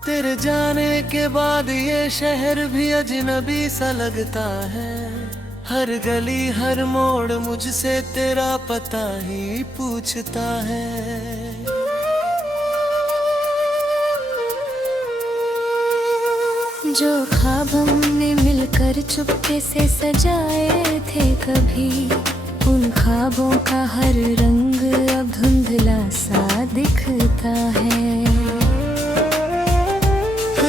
तेरे जाने के बाद ये शहर भी अजनबी सा लगता है। हर गली हर मोड़ मुझसे तेरा पता ही पूछता है। जो ख्वाब हमने मिलकर चुपके से सजाए थे कभी, उन ख्वाबों का हर रंग अब धुंधला सा दिखता है।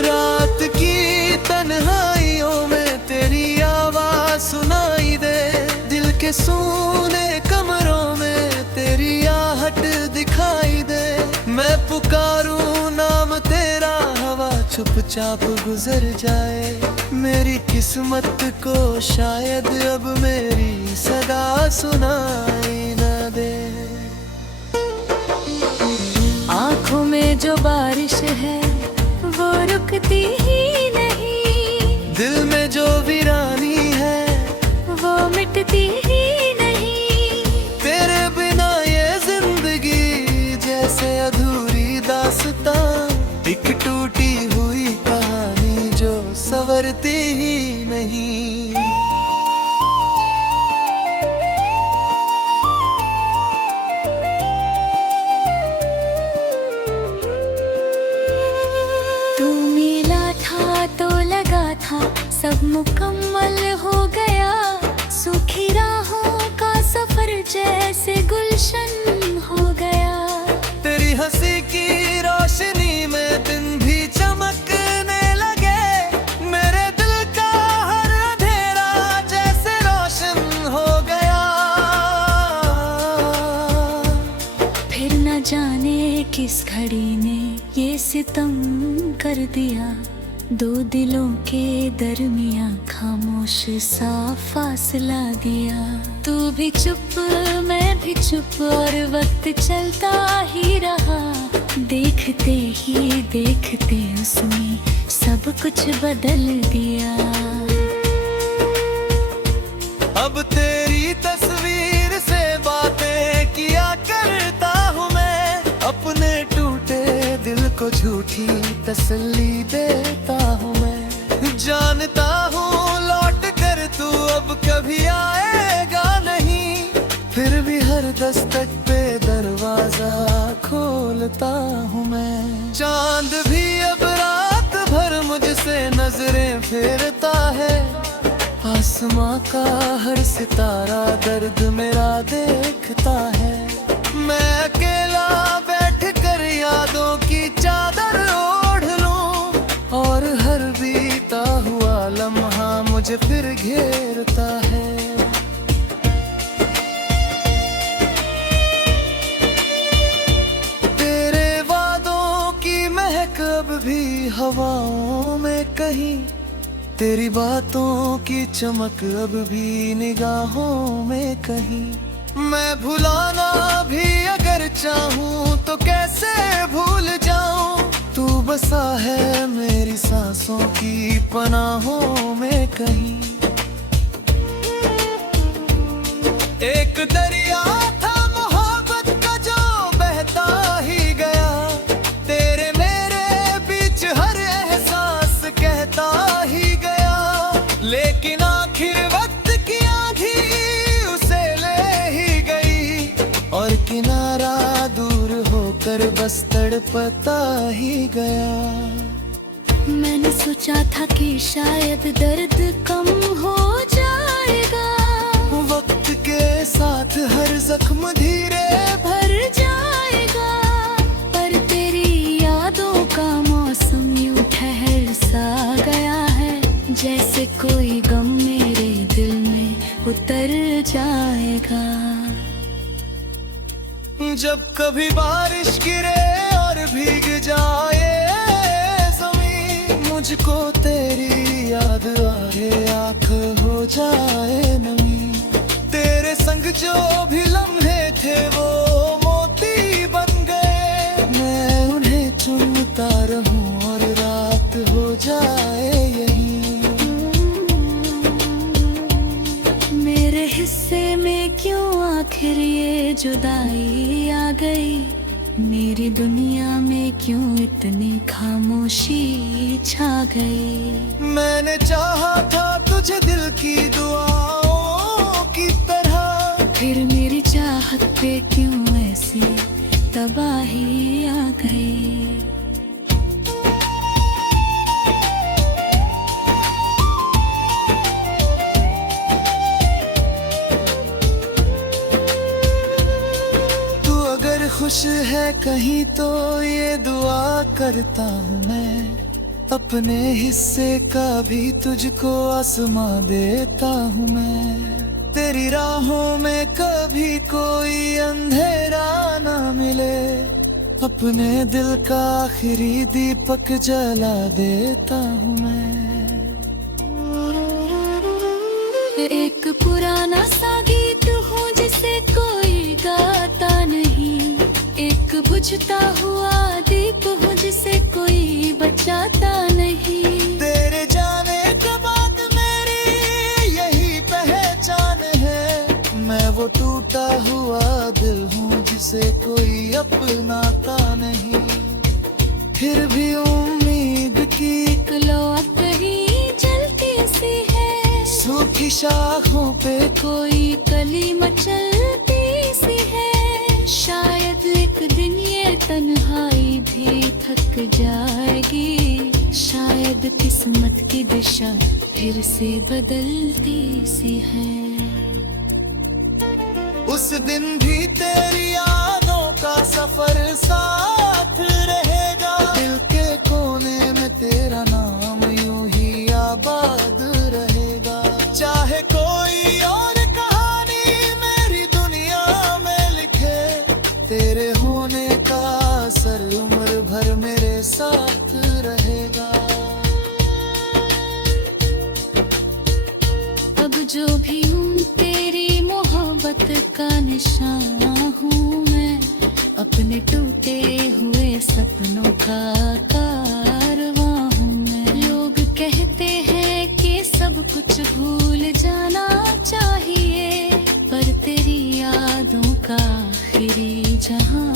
रात की तन्हाइयों में तेरी आवाज सुनाई दे, दिल के सूने कमरों में तेरी आहट दिखाई दे। मैं पुकारूं नाम तेरा, हवा चुपचाप गुजर जाए। मेरी किस्मत को शायद अब मेरी सदा सुनाई न दे। आँखों में जो बारिश है वो रुकती ही नहीं, दिल में जो वीरानी है वो मिटती ही नहीं। तेरे बिना ये जिंदगी जैसे अधूरी दास्तां, एक टूटी हुई कहानी जो संवरती ही नहीं। तू मिला था तो लगा था सब मुकम्मल हो गया। सूखी राहों का सफर जैसे गुलशन हो गया। तेरी हंसी की रोशनी में दिन भी चमकने लगे। मेरे दिल का हर अंधेरा जैसे रोशन हो गया। फिर न जाने किस घड़ी ने ये सितम कर दिया। दो दिलों के दरमियां खामोश सा फासला दिया। तू भी चुप मैं भी चुप और वक्त चलता ही रहा। देखते ही देखते उसने सब कुछ बदल दिया। अब तेरी तस्वीर से बातें किया करता हूँ मैं। अपने टूटे दिल को झूठी तसल्ली देता हूँ मैं। जानता हूँ लौट कर तू अब कभी आएगा नहीं, फिर भी हर दस्तक पे दरवाजा खोलता हूँ मैं। चांद भी अब रात भर मुझसे नजरें फेरता है। आसमां का हर सितारा दर्द मेरा देखता है। मैं अकेला बैठ कर यादों की चादर ओढ़ लूं, और हर बीता हुआ लम्हा मुझे फिर घेरता है। तेरे वादों की महक अब भी हवाओं में कहीं, तेरी बातों की चमक अब भी निगाहों में कहीं। मैं भुलाना भी अगर चाहूं तो कैसे भूल जाऊं। तू बसा है मेरी सांसों की पनाहों में कहीं। एक दरिया था मोहब्बत का जो बहता ही गया। तेरे मेरे बीच हर एहसास कहता ही गया। लेकिन आखिर वक्त की आंधी उसे ले ही गई, और किनारा दूर होकर बस तड़पता ही गया। मैंने सोचा था कि शायद दर्द कम हो जाएगा। वक्त के साथ हर जख्म धीरे भर जाएगा, पर तेरी यादों का मौसम यूं ठहर सा गया है। जैसे कोई गम मेरे दिल में उतर जाएगा। जब कभी बारिश गिरे और भीग जाए ज़मीं, मुझको तेरी याद आए आँख हो जाए नमी। तेरे संग जो भी लम्हे थे वो मोती बन गए। मैं उन्हें चुनता रहूं और रात हो जाए यही। मेरे हिस्से में क्यों आखिर ये जुदाई आ गई, मेरी दुनिया में क्यों इतनी खामोशी छा गई। मैंने चाहा था तुझे दिल की दुआओं की तरह, फिर मेरी चाहत पे क्यों ऐसी तबाही आ गई। खुश है कहीं तो ये दुआ करता हूँ मैं, अपने हिस्से का भी तुझको आसमां देता हूँ मैं। तेरी राहों में कभी कोई अंधेरा ना मिले, अपने दिल का आखिरी दीपक जला देता हूँ मैं। एक पुराना सा गीत हूँ जिसे कोई गाता नहीं, एक बुझता हुआ दीप हूँ जिसे कोई बचाता नहीं। तेरे जाने के बाद मेरी यही पहचान है, मैं वो टूटा हुआ दिल हूँ जिसे कोई अपनाता नहीं। फिर भी उम्मीद की लो कहीं जलती सी है, सूखी शाखों पे कोई कली मचलती सी है। शायद एक दिन ये तन्हाई भी थक जाएगी, शायद किस्मत की दिशा फिर से बदलती सी है। उस दिन भी तेरी यादों का सफर साथ रहेगा, दिल के कोने में तेरा नाम यूं ही आबाद रहेगा। चाहे कोई और कहानी मेरी दुनिया में लिखे, तेरे होने का असर उम्र भर मेरे साथ रहेगा। अब जो भी हूँ तेरी मोहब्बत का निशान हूँ मैं, अपने टूटे हुए सपनों का कारवां हूँ मैं। लोग कहते हैं कि सब कुछ भूल जाना चाहिए, पर तेरी यादों का आखिरी जहां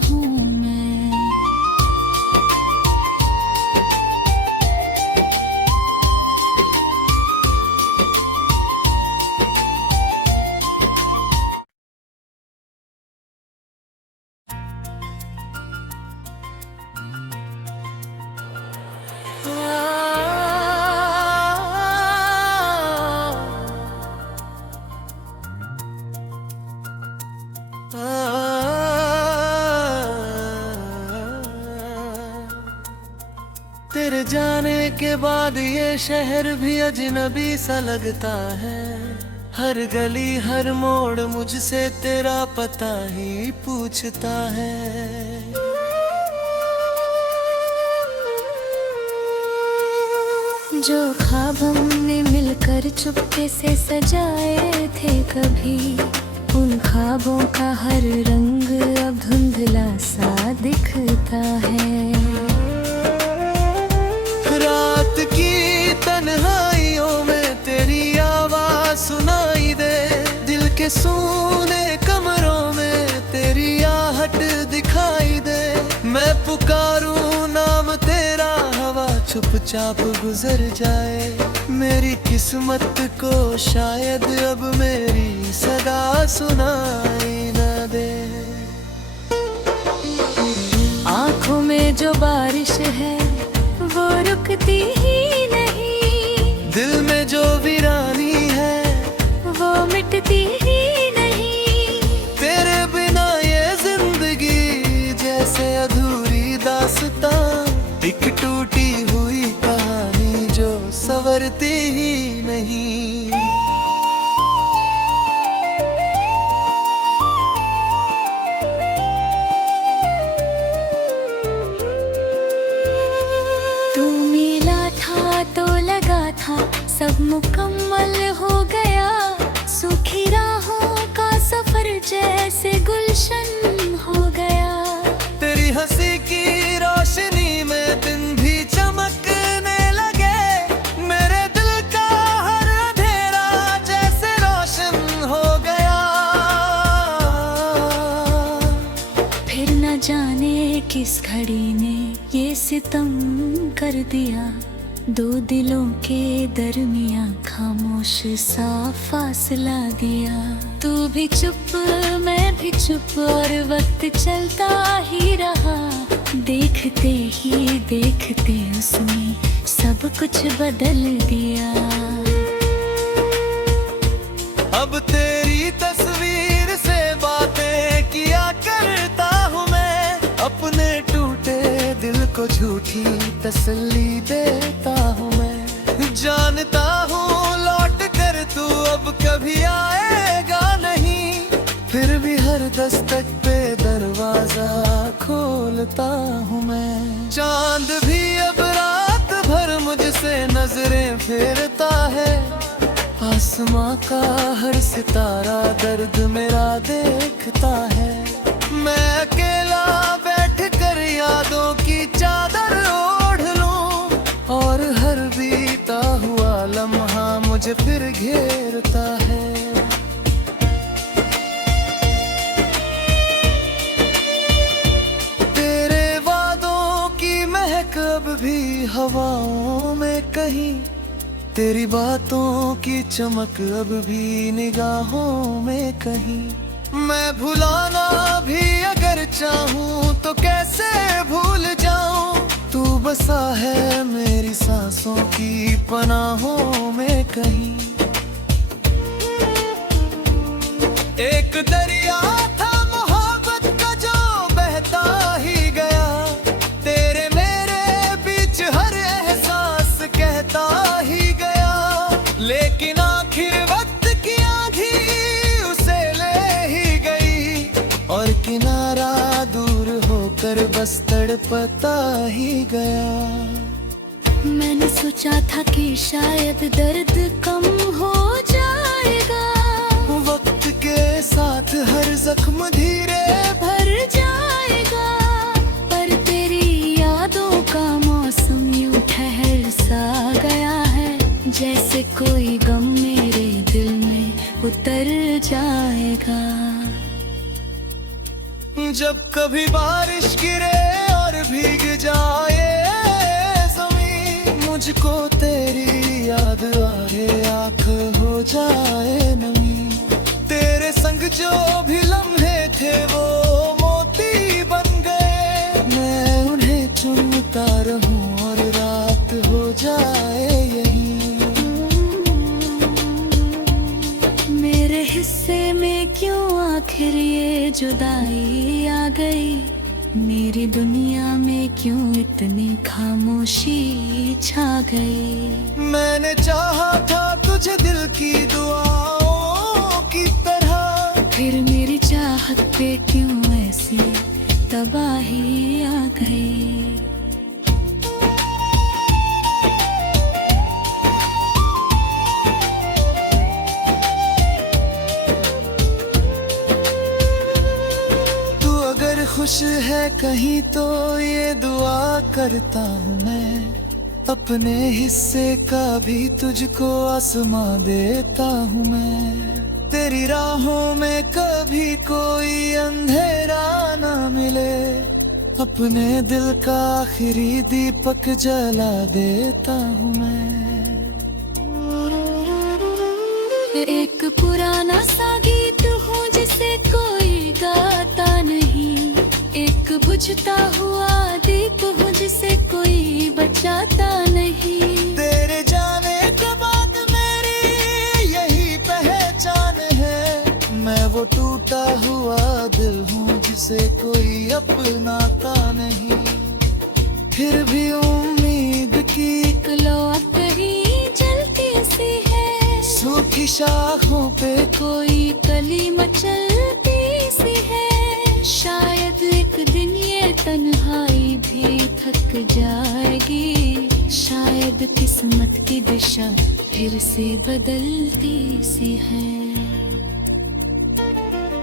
हूँ मैं। तेरे जाने के बाद ये शहर भी अजनबी सा लगता है, हर गली हर मोड़ मुझसे तेरा पता ही पूछता है। जो ख्वाब हमने मिलकर चुपके से सजाए थे कभी, उन ख्वाबों का हर रंग अब धुंधला सा दिखता है। रात की तन्हाइयों में तेरी आवाज सुनाई दे, दिल के सूने कमरों में तेरी आहट दिखाई दे। मैं पुकारूं नाम तेरा, हवा चुपचाप गुजर जाए। मेरी किस्मत को शायद अब मेरी सदा सुनाई न दे। आँखों में जो बारिश है वो रुकती ही नहीं, दिल में जो वीरानी है वो मिटती ही नहीं। तेरे बिना ये जिंदगी जैसे अधूरी दास्तां, एक टूटी हुई कहानी जो संवरती ही नहीं। तो लगा था सब मुकम्मल हो गया, सूखी राहों का सफर जैसे गुलशन हो गया। तेरी हंसी की रोशनी में दिन भी चमकने लगे, मेरे दिल का हर अंधेरा जैसे रोशन हो गया। किस घड़ी ने ये सितम कर दिया, दो दिलों के दरमिया खामोश सा फासला दिया। तू भी चुप मैं भी चुप और वक्त चलता ही रहा, देखते ही देखते उसने सब कुछ बदल दिया। अब तेरी तस्वीर से बातें किया करता हूँ मैं, अपने टूटे दिल को झूठी तसल्ली देता हूँ मैं। जानता हूँ लौट कर तू अब कभी आएगा नहीं, फिर भी हर दस्तक पे दरवाजा खोलता हूँ मैं। चांद भी अब रात भर मुझसे नजरें फेरता है, आसमां का हर सितारा दर्द मेरा देखता है। मैं अकेला बैठ कर यादों की चादर ओढ़ लूं, और हर बीता हुआ लम्हा मुझे फिर घेरता है। तेरे वादों की महक अब भी हवाओं में कहीं, तेरी बातों की चमक अब भी निगाहों में कहीं। मैं भुलाना भी अगर चाहूँ तो कैसे भूल जाऊँ, तू बसा है मेरी सांसों की पनाहों में कहीं। एक दरिया था मोहब्बत का जो बहता ही गया, तेरे मेरे बीच हर एहसास कहता ही गया, लेकिन आखिर वक्त की आंधी उसे ले ही गई, और किनारा दूर होकर बस तड़पता ही गया। मैंने सोचा था कि शायद दर्द कम हो जाएगा, वक्त के साथ हर जख्म धीरे भर जाएगा, पर तेरी यादों का मौसम यूं ठहर सा गया है, जैसे कोई गम मेरे दिल में उतर जाएगा। जब कभी बारिश गिरे और भीग जाए ज़मीं, मुझको तेरी याद आए आँख हो जाए नमी। तेरे संग जो भी लम्हे थे वो मोती बन गए, मैं उन्हें चुनता रहूं और रात हो जाए यही। मेरे हिस्से में क्यों आखिर ये जुदाई आ गई, मेरी दुनिया में क्यों इतनी खामोशी छा गई। मैंने चाहा था तुझे दिल की दुआओं की तरह, फिर मेरी चाहत पे क्यों ऐसी तबाही आ गई। खुश है कहीं तो ये दुआ करता हूँ मैं, अपने हिस्से का भी तुझको आसमां देता हूँ मैं। तेरी राहों में कभी कोई अंधेरा ना मिले, अपने दिल का आखिरी दीपक जला देता हूँ मैं। एक पुराना सा गीत हूँ जिसे कोई गाता नहीं, एक बुझता हुआ दीप हूँ जिसे कोई बचाता नहीं। तेरे जाने के बाद मेरी यही पहचान है, मैं वो टूटा हुआ दिल हूँ जिसे कोई अपनाता नहीं। फिर भी उम्मीद की लो कहीं जलती सी है, सूखी शाखों पे कोई कली मचलती सी है। शायद एक दिन ये तन्हाई भी थक जाएगी, शायद किस्मत की दिशा फिर से बदलती सी है।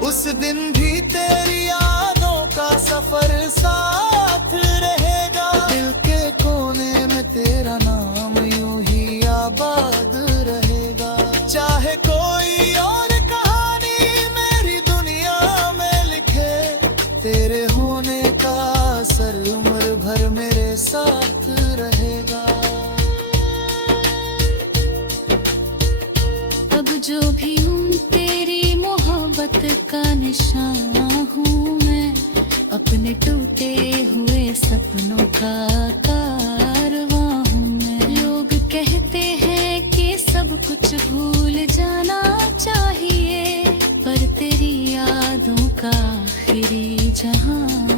उस दिन भी तेरी यादों का सफर साथ रहेगा, दिल के कोने में तेरा नाम यूं ही आबाद रहेगा। चाहे कोई और कहानी मेरी दुनिया में लिखे, तेरे होने का का कारवां हूँ मैं। लोग कहते हैं कि सब कुछ भूल जाना चाहिए, पर तेरी यादों का आखिरी जहां